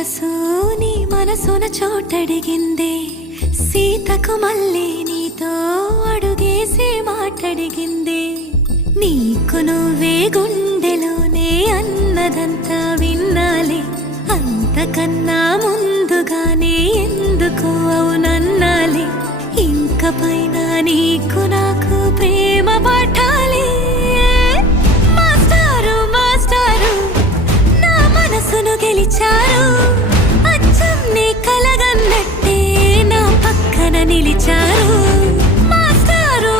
మనసు నీ మనసున చోటడిగిందే సీతకు మళ్ళీ నీతో అడుగేసి మాటడిగిందే నీకు నువ్వే గుండెలోనే అన్నదంతా విన్నాలే అంతకన్నా ముందుగానే ఎందుకు అవునన్నాలే ఇంక పైన నీకు నాకు ప్రేమ పాఠాలే మాస్టారు మాస్టారు నా మనసును గెలిచారు అచ్చం నీ కలగన్నట్టే నా పక్కన నిలిచారు